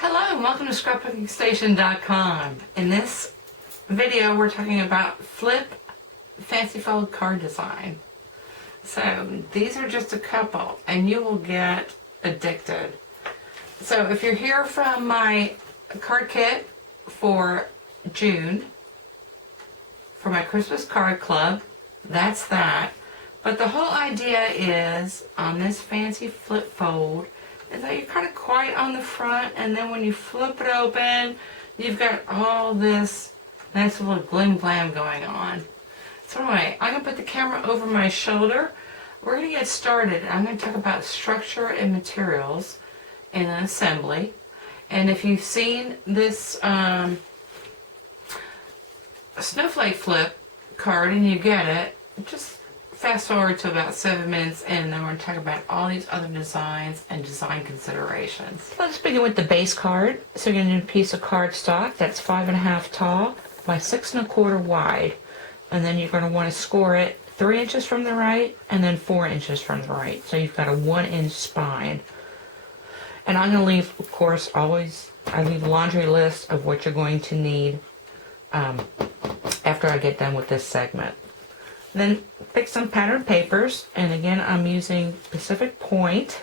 Hello and welcome to scrapbookingstation.com. In this video we're talking about flip fancy fold card design. So these are just a couple and you will get addicted. So if you're here from my card kit for June, for my Christmas card club, that's that. But the whole idea is on this fancy flip fold is that you're kind of quiet on the front, and then when you flip it open, you've got all this nice little glim glam going on. So anyway, I'm going to put the camera over my shoulder. We're going to get started. I'm going to talk about structure and materials in an assembly. And if you've seen this snowflake flip card and you get it, just fast forward to about 7 minutes and then we're going to talk about all these other designs and design considerations. Let's begin with the base card. So you're going to need a piece of cardstock that's 5.5 tall by 6 1/4 wide. And then you're going to want to score it 3 inches from the right and then 4 inches from the right. So you've got a 1-inch spine. And I'm going to leave, of course, always, I leave a laundry list of what you're going to need after I get done with this segment. Then pick some patterned papers, and again I'm using Pacific Point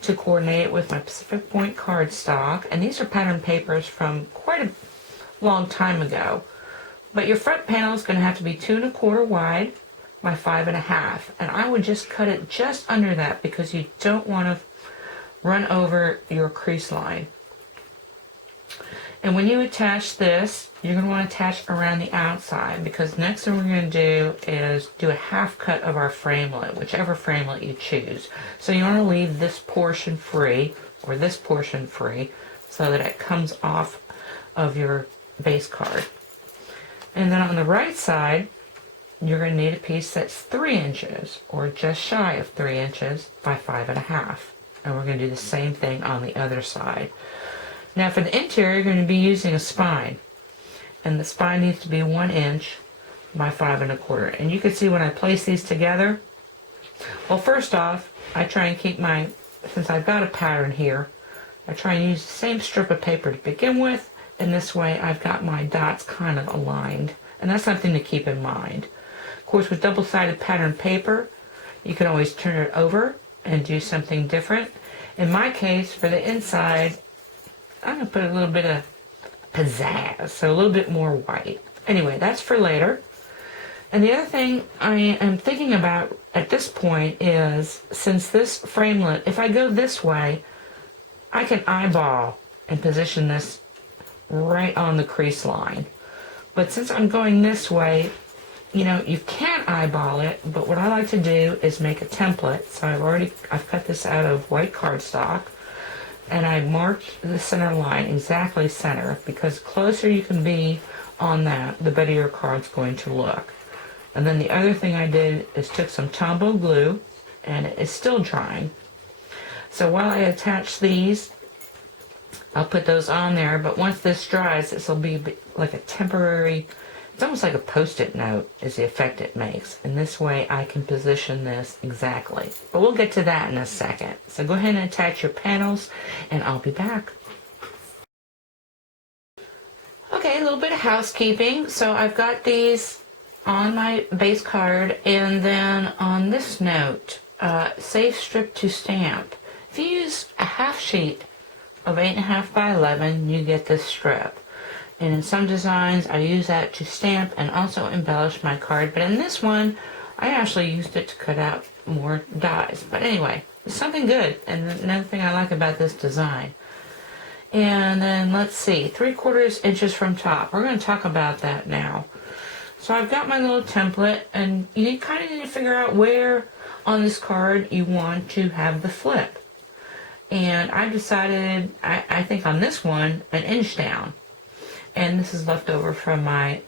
to coordinate it with my Pacific Point cardstock, and these are patterned papers from quite a long time ago. But your front panel is going to have to be 2 1/4 wide by 5.5, and I would just cut it just under that because you don't want to run over your crease line. And when you attach this, you're going to want to attach around the outside, because next thing we're going to do is do a half cut of our framelit, whichever framelit you choose. So you want to leave this portion free, or this portion free, so that it comes off of your base card. And then on the right side, you're going to need a piece that's 3 inches, or just shy of 3 inches by 5.5. And we're going to do the same thing on the other side. Now for the interior, you're going to be using a spine, and the spine needs to be 1 inch by 5 1/4. And you can see when I place these together, well, first off, I try and keep my, since I've got a pattern here, I try and use the same strip of paper to begin with, and this way I've got my dots kind of aligned, and that's something to keep in mind. Of course, with double-sided pattern paper, you can always turn it over and do something different. In my case, for the inside, I'm going to put a little bit of pizzazz, so a little bit more white. Anyway, that's for later. And the other thing I am thinking about at this point is, since this framelit, if I go this way, I can eyeball and position this right on the crease line. But since I'm going this way, you know, you can't eyeball it, but what I like to do is make a template. So I've cut this out of white cardstock. And I marked the center line exactly center, because the closer you can be on that, the better your card's going to look. And then the other thing I did is took some Tombow glue, and it is still drying. So while I attach these, I'll put those on there, but once this dries, this will be like a temporary, it's almost like a post-it note is the effect it makes. And this way I can position this exactly. But we'll get to that in a second. So go ahead and attach your panels, and I'll be back. Okay, a little bit of housekeeping. So I've got these on my base card, and then on this note, safe strip to stamp. If you use a half sheet of 8.5 by 11, you get this strip. And in some designs, I use that to stamp and also embellish my card. But in this one, I actually used it to cut out more dies. But anyway, it's something good. And another thing I like about this design. And then let's see, 3/4 inches from top. We're going to talk about that now. So I've got my little template, and you kind of need to figure out where on this card you want to have the flip. And I decided, I think on this one, 1 inch down. And this is left over from my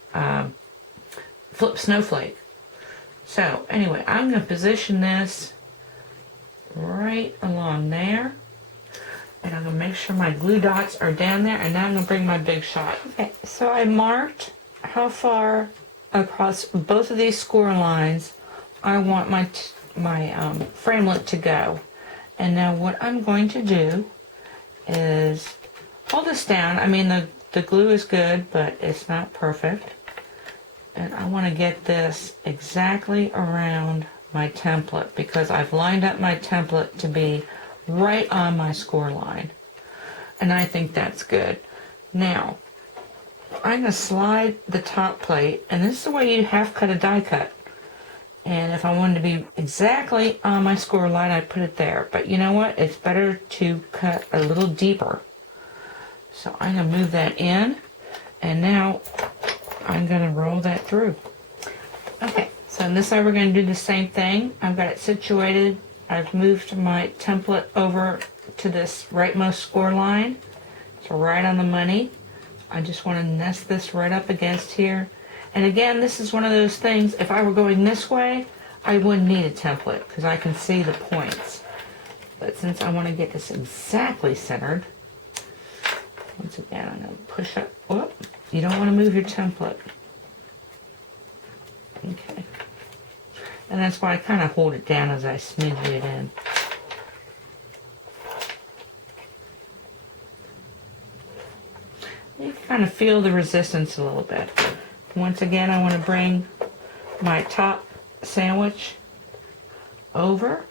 flip snowflake. So anyway, I'm going to position this right along there. And I'm going to make sure my glue dots are down there. And now I'm going to bring my big shot. Okay, so I marked how far across both of these score lines I want my framelit to go. And now what I'm going to do is hold this down. I mean, the glue is good, but it's not perfect. And I want to get this exactly around my template because I've lined up my template to be right on my score line. And I think that's good. Now, I'm going to slide the top plate, and this is the way you half cut a die cut. And if I wanted to be exactly on my score line, I'd put it there. But you know what? It's better to cut a little deeper. So I'm going to move that in, and now I'm going to roll that through. Okay, so in this side we're going to do the same thing. I've got it situated. I've moved my template over to this rightmost score line. It's right on the money. I just want to nest this right up against here. And again, this is one of those things, if I were going this way, I wouldn't need a template because I can see the points. But since I want to get this exactly centered, once again, I'm going to push up. Whoop. You don't want to move your template. Okay. And that's why I kind of hold it down as I smidge it in. You can kind of feel the resistance a little bit. Once again, I want to bring my top sandwich over.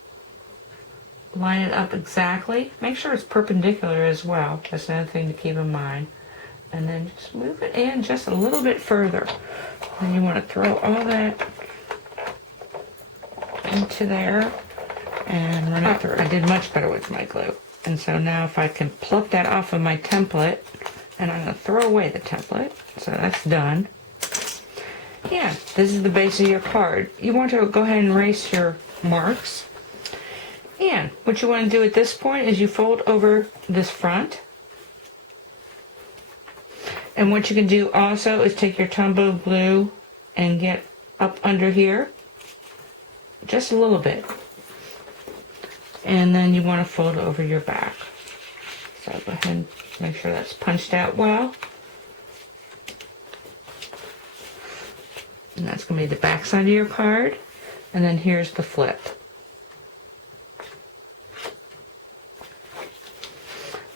Line it up exactly. Make sure it's perpendicular as well. That's another thing to keep in mind. And then just move it in just a little bit further. Then you want to throw all that into there and run it through. I did much better with my glue. And so now if I can pluck that off of my template, and I'm going to throw away the template. So that's done. Yeah, this is the base of your card. You want to go ahead and erase your marks. And what you want to do at this point is you fold over this front. And what you can do also is take your Tombow glue and get up under here. Just a little bit. And then you want to fold over your back. So go ahead and make sure that's punched out well. And that's going to be the back side of your card. And then here's the flip.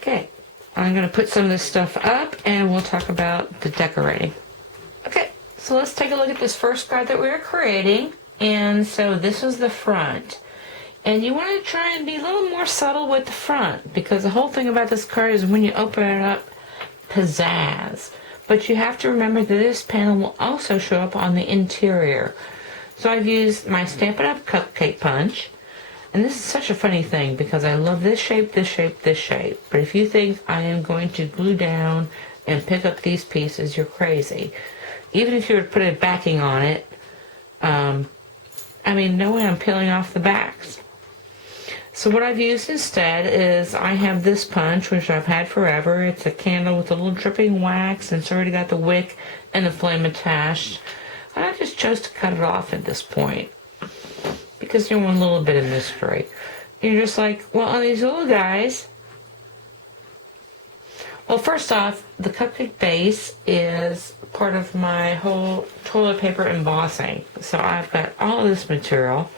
Okay, I'm going to put some of this stuff up and we'll talk about the decorating. Okay, so let's take a look at this first card that we were creating. And so this was the front. And you want to try and be a little more subtle with the front because the whole thing about this card is when you open it up, pizzazz. But you have to remember that this panel will also show up on the interior. So I've used my Stampin' Up! Cupcake punch. And this is such a funny thing because I love this shape, this shape, this shape. But if you think I am going to glue down and pick up these pieces, you're crazy. Even if you were to put a backing on it, I mean, no way I'm peeling off the backs. So what I've used instead is I have this punch, which I've had forever. It's a candle with a little dripping wax, and it's already got the wick and the flame attached. And I just chose to cut it off at this point because you want a little bit of mystery. You're just like, well, on these little guys. Well, first off, the cupcake base is part of my whole toilet paper embossing. So I've got all of this material.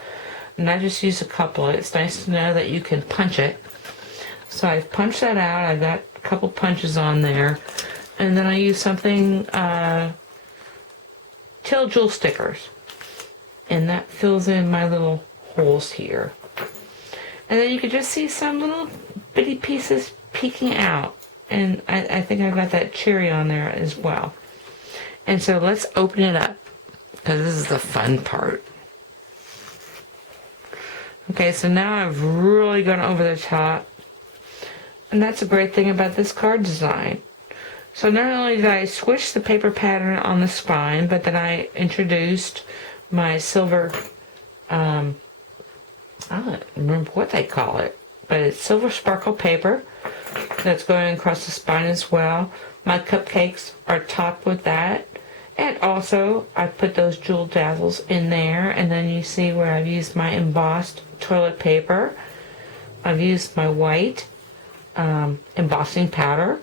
And I just use a couple. It's nice to know that you can punch it. So I've punched that out. I've got a couple punches on there. And then I use something, Till Jewel stickers. And that fills in my little holes here. And then you can just see some little bitty pieces peeking out. And I think I've got that cherry on there as well. And so let's open it up. Because this is the fun part. Okay, so now I've really gone over the top. And that's a great thing about this card design. So not only did I switch the paper pattern on the spine, but then I introduced my silver, I don't remember what they call it, but it's silver sparkle paper that's going across the spine as well. My cupcakes are topped with that. And also, I put those jewel dazzles in there, and then you see where I've used my embossed toilet paper. I've used my white embossing powder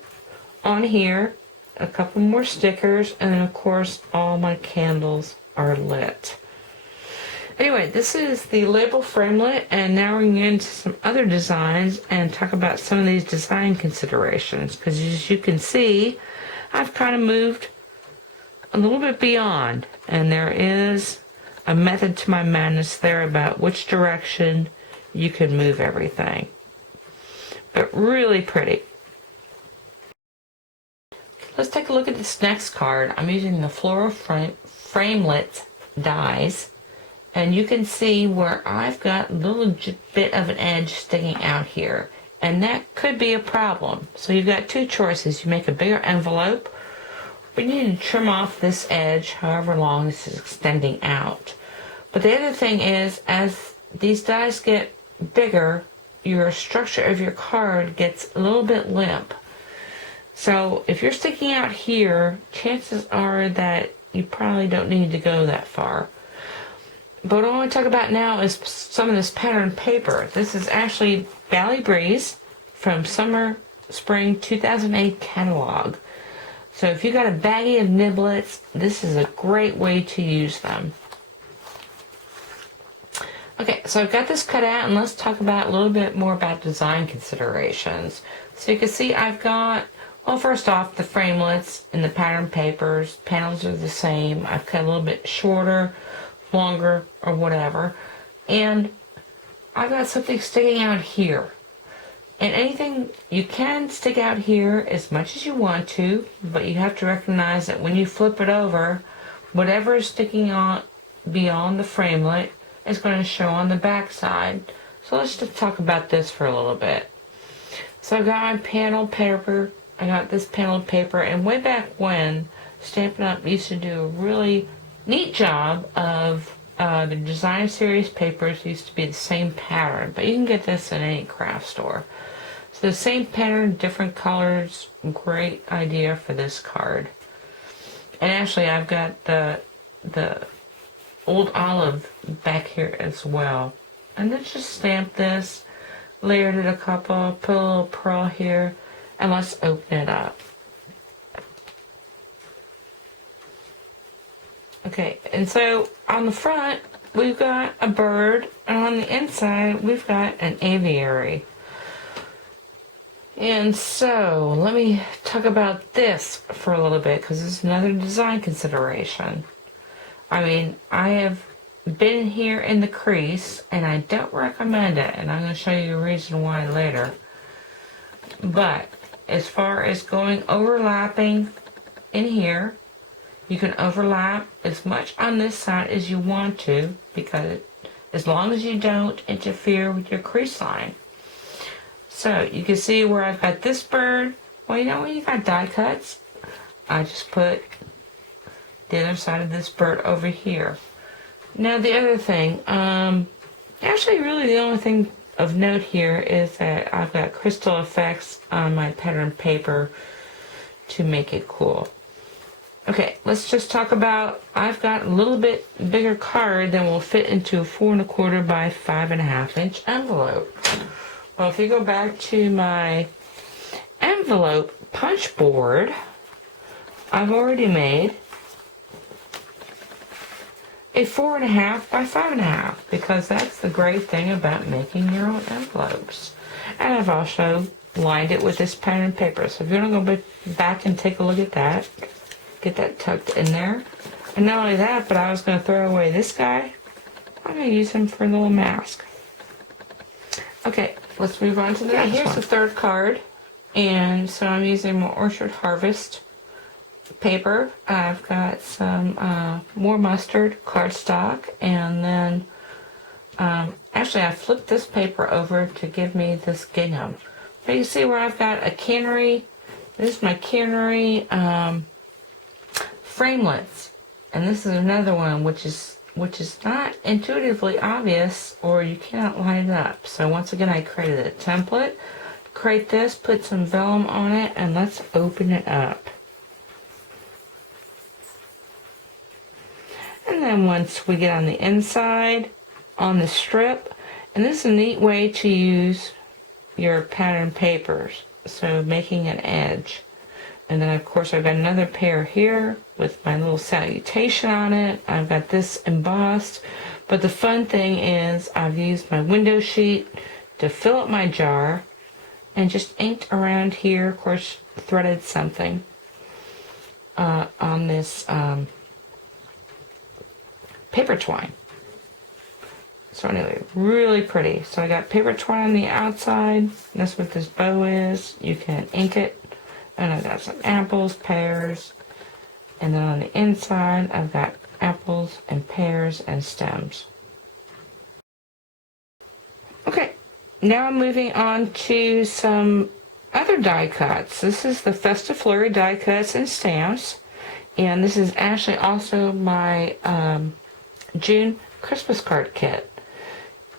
on here, a couple more stickers, and then of course all my candles are lit. Anyway, this is the label framelit, and now we're going to get into some other designs and talk about some of these design considerations, because as you can see, I've kind of moved a little bit beyond, and there is a method to my madness there about which direction you can move everything. But really pretty. Let's take a look at this next card. I'm using the Floral framelit dies, and you can see where I've got a little bit of an edge sticking out here, and that could be a problem. So you've got two choices. You make a bigger envelope, but you need to trim off this edge however long this is extending out. But the other thing is, as these dies get bigger, your structure of your card gets a little bit limp. So if you're sticking out here, chances are that you probably don't need to go that far. But what I want to talk about now is some of this pattern paper. This is actually Valley Breeze from Spring 2008 catalog. So if you got a baggie of niblets, this is a great way to use them. Okay, so I've got this cut out, and let's talk about a little bit more about design considerations. So you can see I've got, well, first off, the framelits and the pattern papers. Panels are the same. I've cut a little bit shorter, longer, or whatever. And I've got something sticking out here. And anything, you can stick out here as much as you want to, but you have to recognize that when you flip it over, whatever is sticking on beyond the framelit is going to show on the back side. So let's just talk about this for a little bit. So I've got my panel paper. I got this panel paper, and way back when, Stampin' Up! Used to do a really neat job of the design series papers used to be the same pattern, but you can get this in any craft store. So the same pattern, different colors, great idea for this card. And actually I've got the old olive back here as well. And let's just stamp this, layered it a couple, put a little pearl here, and let's open it up. Okay, and so on the front we've got a bird, and on the inside we've got an aviary. And so let me talk about this for a little bit, because it's another design consideration. I mean, I have been here in the crease, and I don't recommend it, and I'm going to show you a reason why later. But as far as going overlapping in here, you can overlap as much on this side as you want to, because as long as you don't interfere with your crease line. So you can see where I've got this bird. Well, you know when you got die cuts, I just put the other side of this bird over here. Now the other thing, actually really the only thing of note here is that I've got crystal effects on my pattern paper to make it cool. Okay, let's just talk about, I've got a little bit bigger card than will fit into a 4 1/4 by 5.5 inch envelope. Well, if you go back to my envelope punch board, I've already made a 4.5 by 5.5, because that's the great thing about making your own envelopes. And I've also lined it with this pattern paper. So if you want to go back and take a look at that, get that tucked in there. And not only that, but I was going to throw away this guy. I'm going to use him for a little mask. Okay, let's move on to the next one. Here's the third card. And so I'm using my Orchard Harvest paper. I've got some more mustard cardstock, and then actually I flipped this paper over to give me this gingham. So you see where I've got a cannery. This is my cannery framelits, and this is another one which is not intuitively obvious, or you cannot line it up. So once again, I created a template. Create this, put some vellum on it, and let's open it up. And then once we get on the inside, on the strip, and this is a neat way to use your pattern papers, so making an edge. And then of course I've got another pair here with my little salutation on it. I've got this embossed, But the fun thing is I've used my window sheet to fill up my jar and just inked around here, of course, threaded something on this paper twine. So anyway, really pretty. So I got paper twine on the outside. That's what this bow is. You can ink it. And I got some apples, pears. And then on the inside, I've got apples and pears and stems. Okay, now I'm moving on to some other die cuts. This is the Festive Flurry die cuts and stamps. And this is actually also my June Christmas card kit.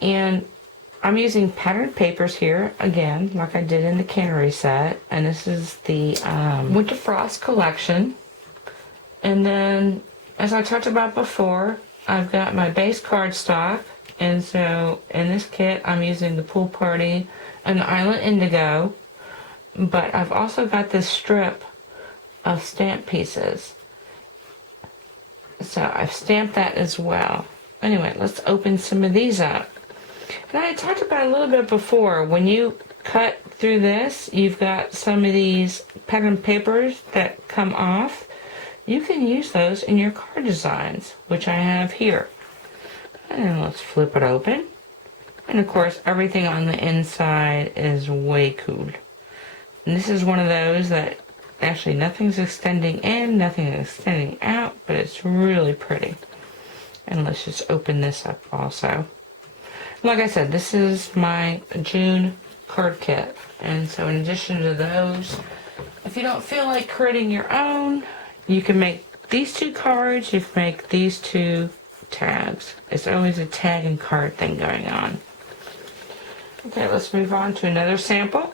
And I'm using patterned papers here, again, like I did in the cannery set. And this is the Winter Frost collection. And then, as I talked about before, I've got my base cardstock. And so, in this kit, I'm using the Pool Party and the Island Indigo. But I've also got this strip of stamp pieces. So, I've stamped that as well. Anyway, let's open some of these up. And I talked about it a little bit before. When you cut through this, you've got some of these patterned papers that come off. You can use those in your card designs, which I have here. And let's flip it open. And of course, everything on the inside is way cool. And this is one of those that actually nothing's extending in, nothing is extending out, but it's really pretty. And let's just open this up also. Like I said, this is my June card kit. And so in addition to those, if you don't feel like creating your own, you can make these two cards, you can make these two tags. It's always a tag and card thing going on. Okay, let's move on to another sample.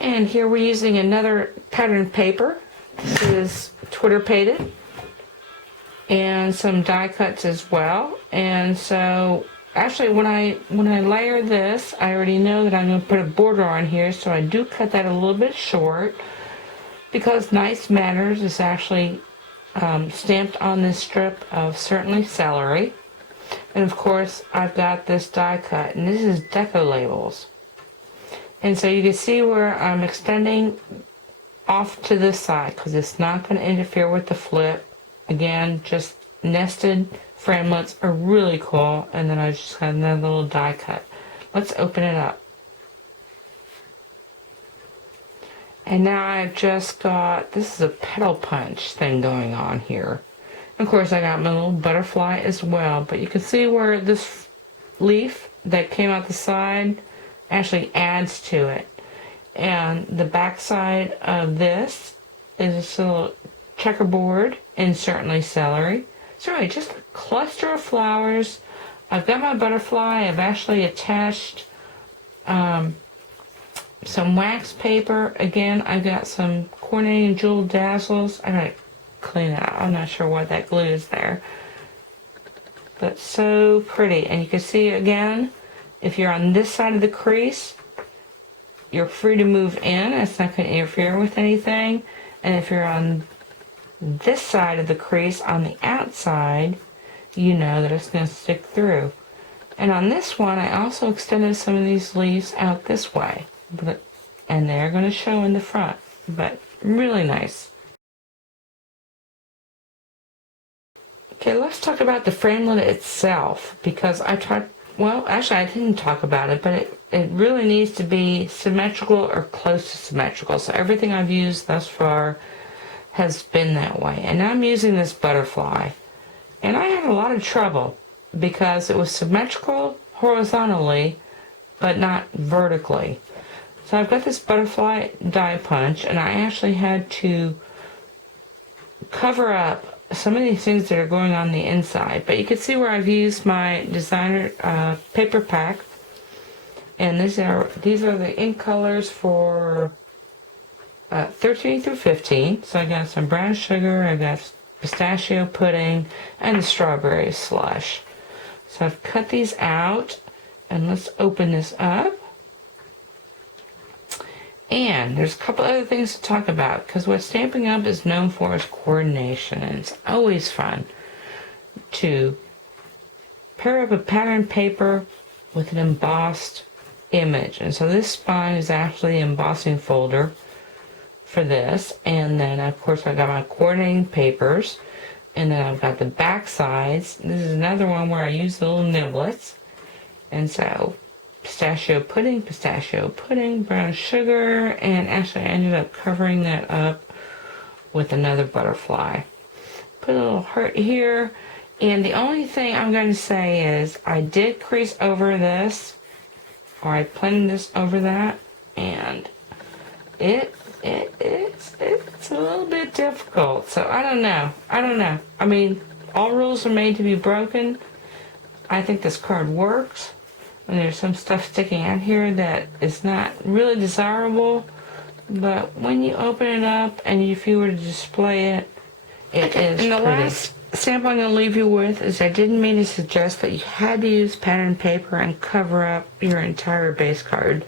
And here we're using another patterned paper. This is Twitter painted. And some die cuts as well. And so actually when I layer this, I already know that I'm going to put a border on here, so I do cut that a little bit short because Nice Matters is actually stamped on this strip of Certainly Celery. And of course I've got this die cut, and this is Deco Labels. And so you can see where I'm extending off to this side because it's not going to interfere with the flip. Again, just nested framelits are really cool. And then I just had another little die cut. Let's open it up. And now I've just got, this is a petal punch thing going on here. Of course, I got my little butterfly as well. But you can see where this leaf that came out the side actually adds to it. And the back side of this is a little checkerboard and Certainly Celery. So anyway, just a cluster of flowers. I've got my butterfly. I've actually attached some wax paper. Again, I've got some coordinating jewel dazzles. I gotta clean it out. I'm not sure what that glue is there. But so pretty. And you can see again, if you're on this side of the crease, you're free to move in. It's not going to interfere with anything. And if you're on this side of the crease on the outside, you know that it's going to stick through. And on this one, I also extended some of these leaves out this way. And they're going to show in the front. But really nice. Okay, let's talk about the framelit itself, because I tried, well, actually I didn't talk about it, but it really needs to be symmetrical or close to symmetrical. So everything I've used thus far has been that way. And now I'm using this butterfly. And I had a lot of trouble because it was symmetrical horizontally, but not vertically. So I've got this butterfly die punch, and I actually had to cover up some of these things that are going on the inside. But you can see where I've used my designer paper pack. And these are the ink colors for 13 through 15. So I got some brown sugar, I got pistachio pudding, and the strawberry slush. So I've cut these out, and let's open this up. And there's a couple other things to talk about, because what Stampin' Up! Is known for is coordination, and it's always fun to pair up a pattern paper with an embossed image. And so this spine is actually an embossing folder for this. And then, of course, I got my coordinating papers. And then I've got the back sides. This is another one where I use little niblets. And so pistachio pudding, brown sugar, and actually I ended up covering that up with another butterfly. Put a little heart here. And the only thing I'm going to say is I did crease over this, or I planted this over that, and it's a little bit difficult. So I don't know. I mean, all rules are made to be broken. I think this card works. And there's some stuff sticking out here that is not really desirable, but when you open it up and if you were to display it, it is and the pretty. Last sample I'm going to leave you with is I didn't mean to suggest that you had to use pattern paper and cover up your entire base card.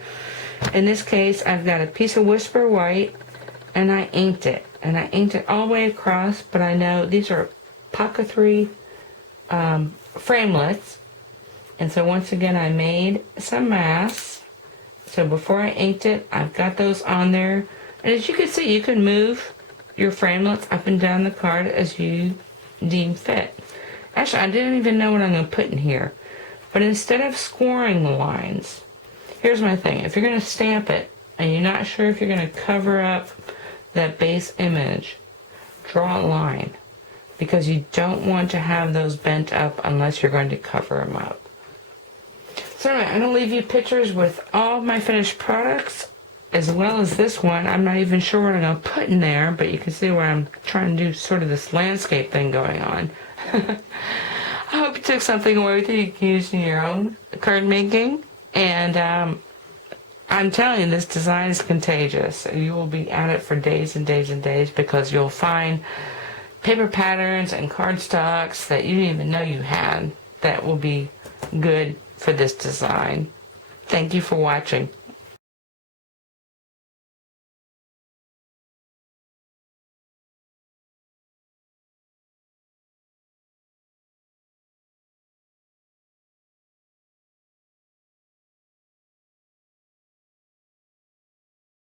In this case, I've got a piece of Whisper White, and I inked it. And I inked it all the way across, but I know these are Pocket 3 framelits. And so once again, I made some masks. So before I inked it, I've got those on there. And as you can see, you can move your framelits up and down the card as you deem fit. Actually, I didn't even know what I'm going to put in here. But instead of scoring the lines, here's my thing. If you're going to stamp it and you're not sure if you're going to cover up that base image, draw a line. Because you don't want to have those bent up unless you're going to cover them up. So anyway, I'm going to leave you pictures with all my finished products, as well as this one. I'm not even sure what I'm going to put in there, but you can see where I'm trying to do sort of this landscape thing going on. I hope you took something away with you you can use in your own card making. And I'm telling you, this design is contagious. You will be at it for days and days and days because you'll find paper patterns and cardstocks that you didn't even know you had that will be good for this design. Thank you for watching.